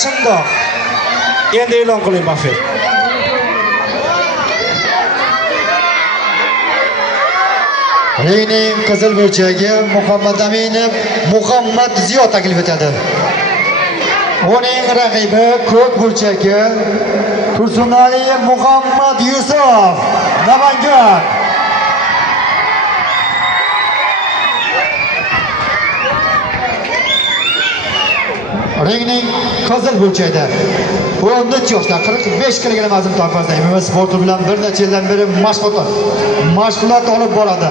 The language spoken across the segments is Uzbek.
Shundoq. Endi e'lon qiling Bafet. Ringning qizil burchagi Muhammad Aminov Muhammad Ziyo taklif etadi. Uning raqibi ko'k burchagi Tursunaliyev Muhammad Yusuf Namangan. Ringning qizil burchagida 13 yoshda 45 kg vazn toifasida MMA sporti bilan bir necha yildan beri mashg'ulot olib boradi.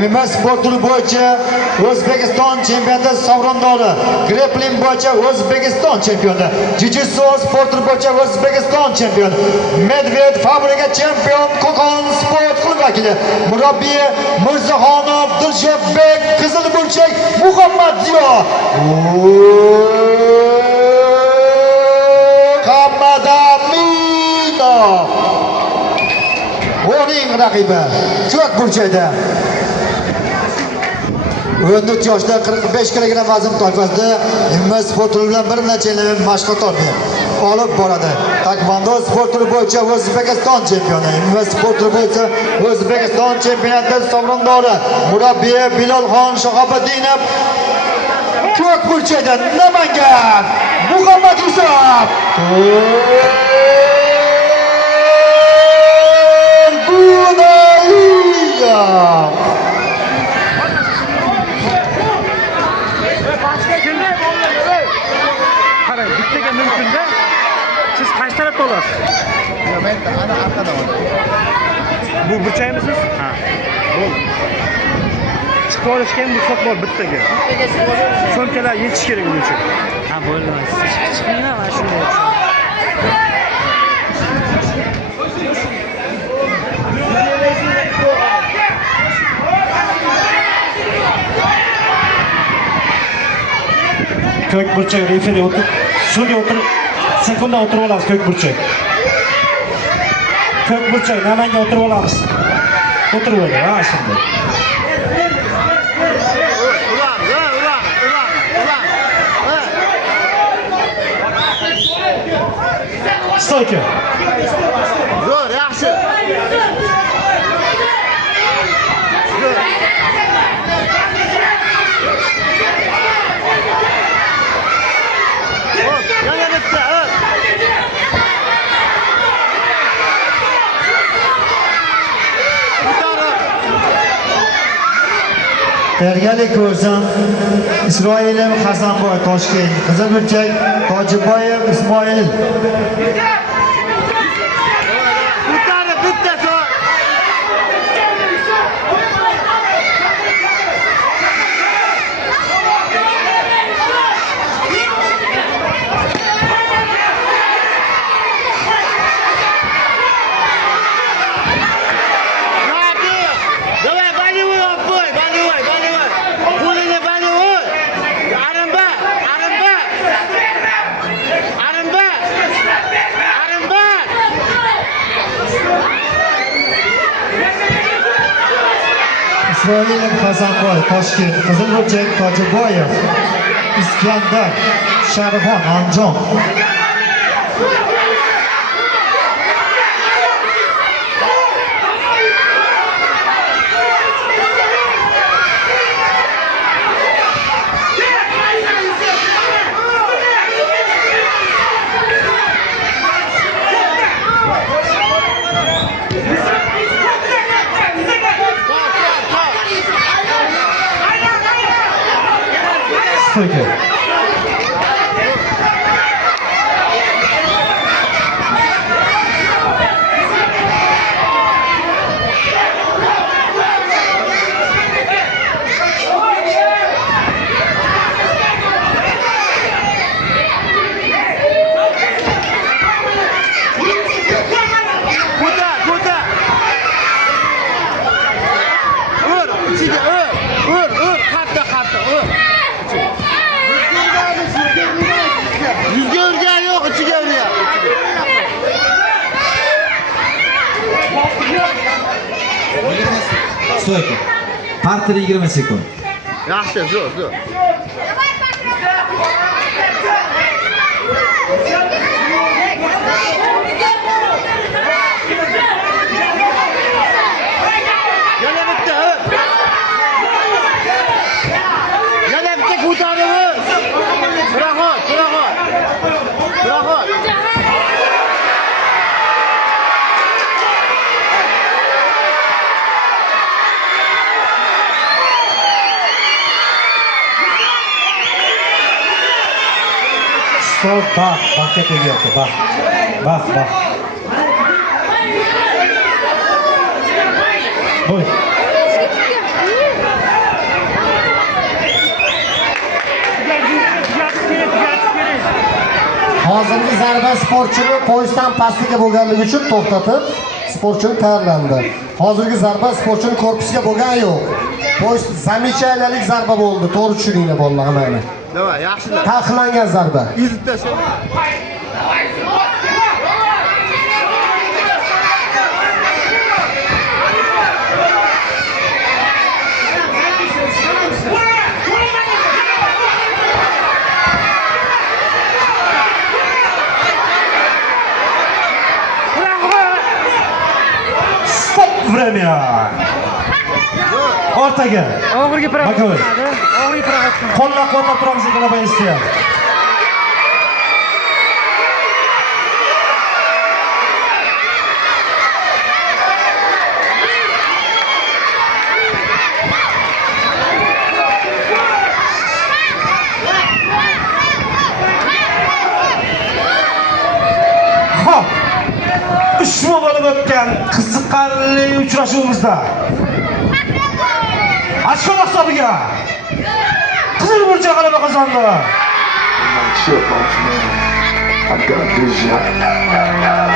MMA sport turi bo'yicha O'zbekiston chempionati sovrindori, grappling bo'yicha O'zbekiston chempioni, jiu-jitsu sport turi bo'yicha O'zbekiston chempioni, Medved fabrika chempion, Qo'qon sport klubi vakili, murabbiy Mirzaxonov Dilshodbek, qizil burchak Muhammad Ziyo. Uning raqibi ko'k burchakda 13 yoshda 45 kg vazn toifasida MMA sport turi bilan bir necha yil mashg'ulot olib boradi. Taekvondo sport turi bo'yicha O'zbekiston chempioni, MMA sport turi bo'yicha O'zbekiston chempionati sovrindori, murabbiy Bilolxon Shahobiddinov. Ko'k burchakda Namangan Muhammad Yusuf. Qarang, bittaga mumkin-da. Siz qaysi tarafda olasiz? Men ana orqada olaman. Bu burchagimisiz? Ha. Bo'ldi. Chiqib olishga ham ruxsat bor bittaga. So'mkalar yetish kerak uning uchun. Ha, bo'ldi. Chiqmayman mana shunday. Ko'k burchak referi o'tirib, sudya o'tirib, sekunda o'tirib olamiz ko'k burchak. Ko'k burchak Namangan o'tirib olamiz. O'tirib oladi, ha shunday. Stoyka. Zo'r, yaxshi. Tayyorgarlik ko'rsin. Isroilov Hasanboy Toshkent, qizil burchak Tojiboyev Ismoil. Isroilov Hasanboy Toshkent, qizil burchak Tojiboyev Iskandar Sharifxon Andijon. Stoyka. Stoyka. Parter 20 sekund. Yaxshi, zo'r. Stop, baxtga tegyapti, baxt. Bo'y. Hozirgi zarba sportchini poyezddan pastga bo'lganligi uchun to'xtatib, sportchini tayyorlandi. Hozirgi zarba sportchini korpusiga bo'lgan yo'q. Poyezd zamechayalik zarba bo'ldi. To'g'ri tushuninglar bolalar hammani. Davay, yaxshilar. Taqiqlangan zarba. Ezib tashlang. Stop время. Ortaga. Og'irga Bakovic. Og'irga provokatsiya. Qo'llab-quvvatlab turamiz ekan Bayisda. Xo'p. Ushbu bo'lib o'tgan qiziqarli uchrashuvimizda ochko hisobiga Qizil Burcha g'alaba qozondi. Chip on me. I got vision.